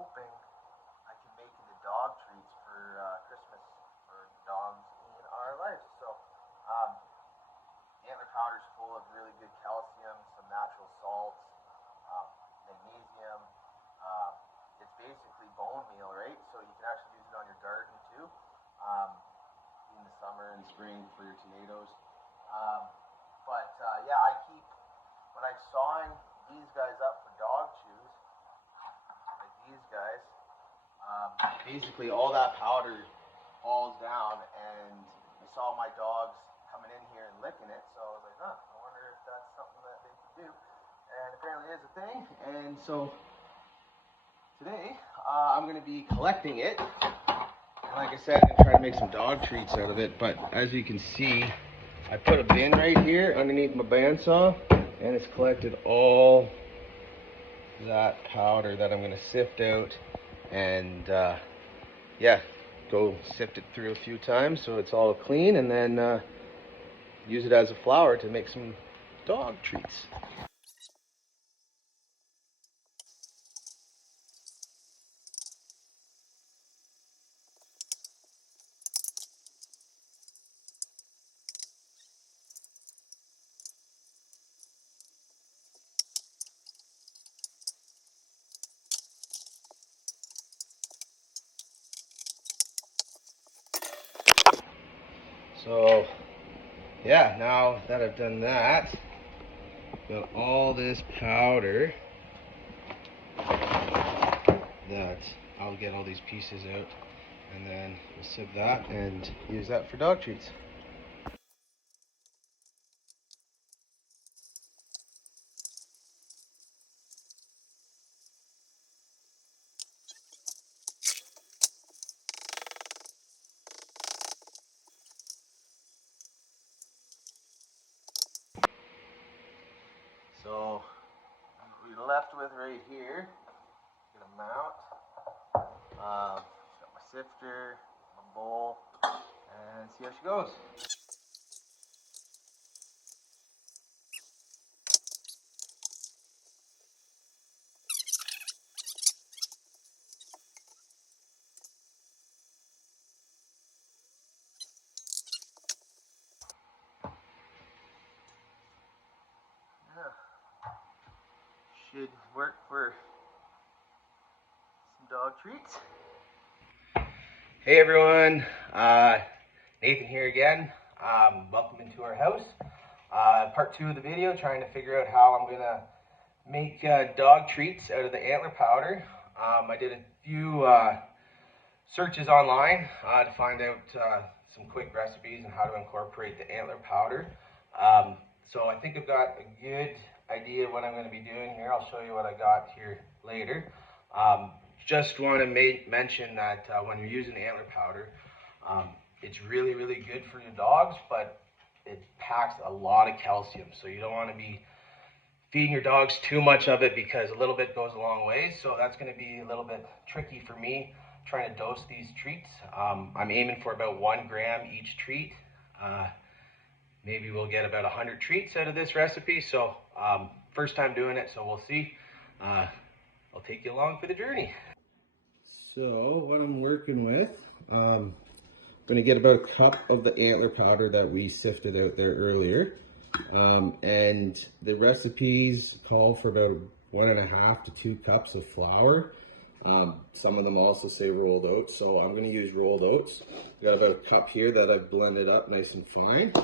hoping I can make into dog treats for Christmas for dogs in our lives. So, antler powder is full of really good calcium, some natural salts, magnesium. Um, it's basically bone meal, right? So you can actually use it on your garden too, in the summer and spring for your tomatoes. Yeah, when I'm sawing these guys up for dog chews, like these guys, basically all that powder falls down, and I saw my dogs coming in here and licking it, so I was like, huh, I wonder if that's something that they can do, and apparently it is a thing. And so today I'm going to be collecting it, and like I said, I'm going to try to make some dog treats out of it. But as you can see, I put a bin right here underneath my bandsaw, and it's collected all that powder that I'm going to sift out, and yeah, go sift it through a few times so it's all clean, and then use it as a flour to make some dog treats. So yeah, now that I've done that, got all this powder, that I'll get all these pieces out, and then we'll sieve that and use that for dog treats. So what we're left with right here, get a mount, got my sifter, my bowl, and see how she goes. Yeah, should work for some dog treats. Hey everyone, Nathan here again. Welcome into our house. Part 2 of the video, trying to figure out how I'm gonna make dog treats out of the antler powder. I did a few searches online to find out some quick recipes and how to incorporate the antler powder. So I think I've got a good idea of what I'm going to be doing here. I'll show you what I got here later. Just want to mention that when you're using antler powder, it's really, really good for your dogs, but it packs a lot of calcium. So you don't want to be feeding your dogs too much of it, because a little bit goes a long way. So that's going to be a little bit tricky for me trying to dose these treats. I'm aiming for about 1 gram each treat. Maybe we'll get about 100 treats out of this recipe. So first time doing it, so we'll see. I'll take you along for the journey. So what I'm working with, I'm gonna get about a cup of the antler powder that we sifted out there earlier. And the recipes call for about 1.5 to 2 cups of flour. Some of them also say rolled oats, so I'm going to use rolled oats. I've got about a cup here that I've blended up nice and fine.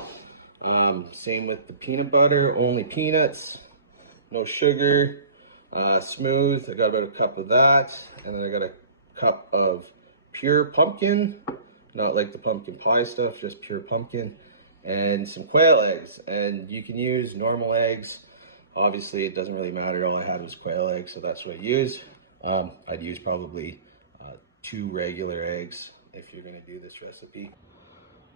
Same with the peanut butter, only peanuts, no sugar, smooth. I got about a cup of that, and then I got a cup of pure pumpkin, not like the pumpkin pie stuff, just pure pumpkin, and some quail eggs. And you can use normal eggs. Obviously, it doesn't really matter. All I had was quail eggs, so that's what I used. I'd use probably 2 regular eggs if you're going to do this recipe.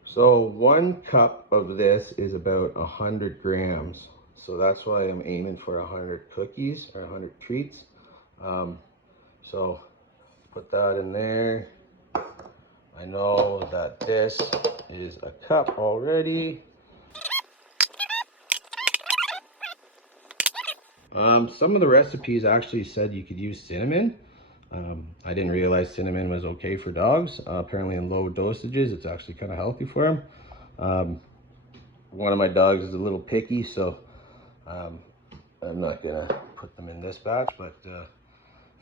So 1 cup of this is about 100 grams. So that's why I'm aiming for 100 cookies or 100 treats. So put that in there. I know that this is a cup already. Some of the recipes actually said you could use cinnamon. I didn't realize cinnamon was okay for dogs. Apparently in low dosages, it's actually kind of healthy for them. One of my dogs is a little picky, so I'm not gonna put them in this batch, but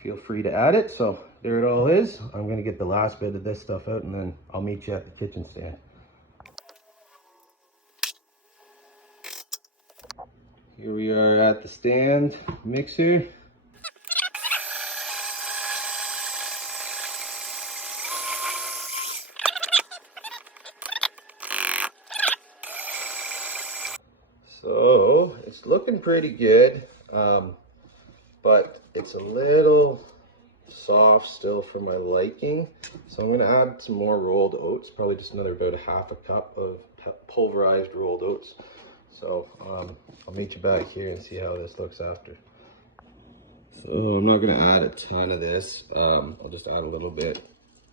feel free to add it. So there it all is. I'm gonna get the last bit of this stuff out and then I'll meet you at the kitchen stand. Here we are at the stand mixer. So it's looking pretty good, but it's a little soft still for my liking. So I'm gonna add some more rolled oats, probably just another about a half a cup of pulverized rolled oats. So I'll meet you back here and see how this looks after. So I'm not gonna add a ton of this. I'll just add a little bit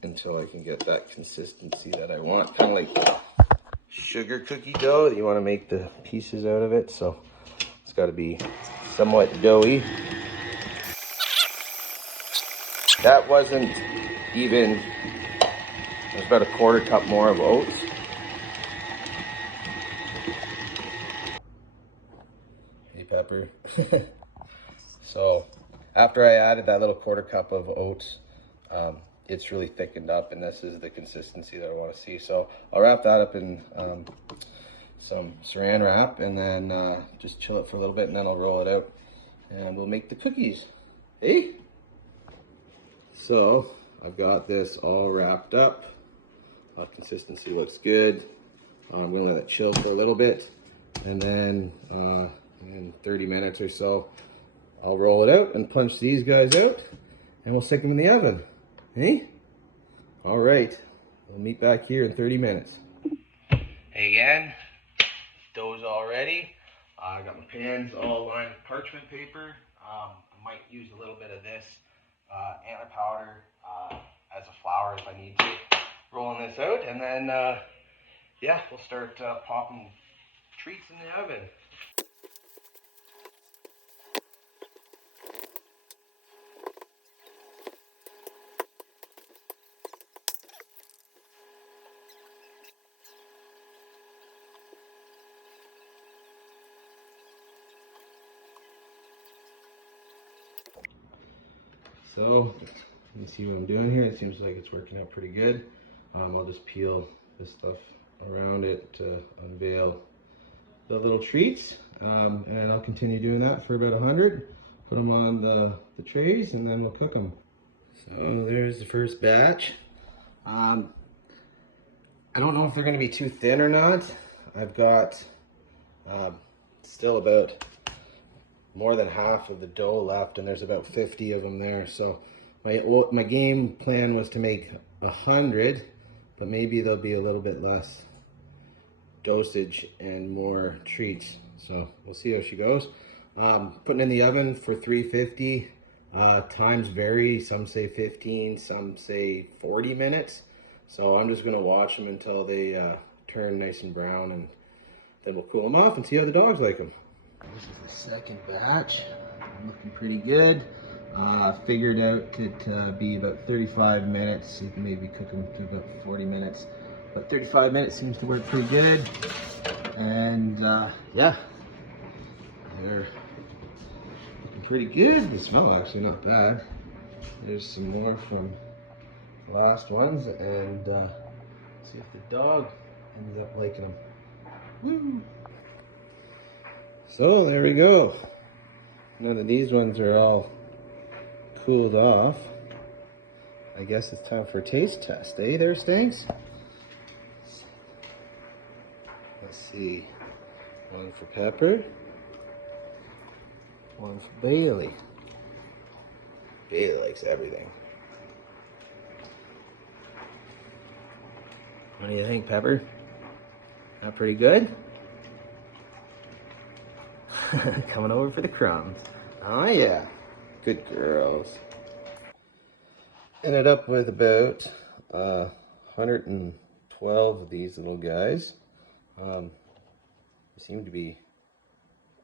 until I can get that consistency that I want. Kind of like sugar cookie dough that you want to make the pieces out of it. So it's got to be somewhat doughy. That wasn't even, it was about a quarter cup more of oats. Hey, Pepper. So after I added that little quarter cup of oats, it's really thickened up, and this is the consistency that I want to see. So I'll wrap that up in some saran wrap and then just chill it for a little bit, and then I'll roll it out and we'll make the cookies. Hey? So I've got this all wrapped up. Consistency looks good. I'm gonna let it chill for a little bit, and then in 30 minutes or so, I'll roll it out and punch these guys out, and we'll stick them in the oven. Hey? All right, we'll meet back here in 30 minutes. Hey again, dough's all ready. I got my pans all lined with parchment paper. I might use a little bit of this antler powder as a flour if I need to. Rolling this out, and then yeah, we'll start popping treats in the oven. So, let me see what I'm doing here. It seems like it's working out pretty good. I'll just peel this stuff around it to unveil the little treats. And I'll continue doing that for about 100. Put them on the trays and then we'll cook them. So there's the first batch. I don't know if they're gonna be too thin or not. I've got still about more than half of the dough left, and there's about 50 of them there. So my game plan was to make 100, but maybe there'll be a little bit less dosage and more treats. So we'll see how she goes. Putting in the oven for 350. Times vary. Some say 15, some say 40 minutes. So I'm just gonna watch them until they turn nice and brown, and then we'll cool them off and see how the dogs like them. This is the second batch. Looking pretty good. Figured out to be about 35 minutes. You can maybe cook them to about 40 minutes. But 35 minutes seems to work pretty good. And yeah, they're looking pretty good. The smell actually not bad. There's some more from the last ones, and see if the dog ends up liking them. Woo! So there we go. Now that these ones are all cooled off, I guess it's time for a taste test. Eh there, Stanks? Let's see. One for Pepper. One for Bailey. Bailey likes everything. What do you think, Pepper? Not pretty good? Coming over for the crumbs. Oh yeah, good girls. Ended up with about 112 of these little guys. They seem to be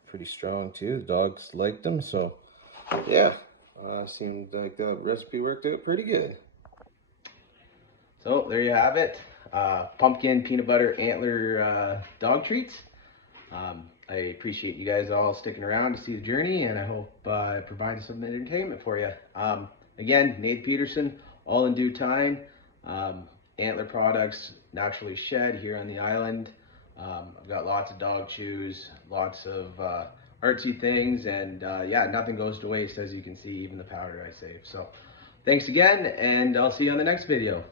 pretty strong too. The dogs liked them, so yeah, Seemed like the recipe worked out pretty good. So there you have it. Pumpkin peanut butter antler dog treats. I appreciate you guys all sticking around to see the journey, and I hope it provided some entertainment for you. Again, Nate Peterson, all in due time. Antler products naturally shed here on the island. I've got lots of dog chews, lots of artsy things, and yeah, nothing goes to waste, as you can see, even the powder I save. So thanks again, and I'll see you on the next video.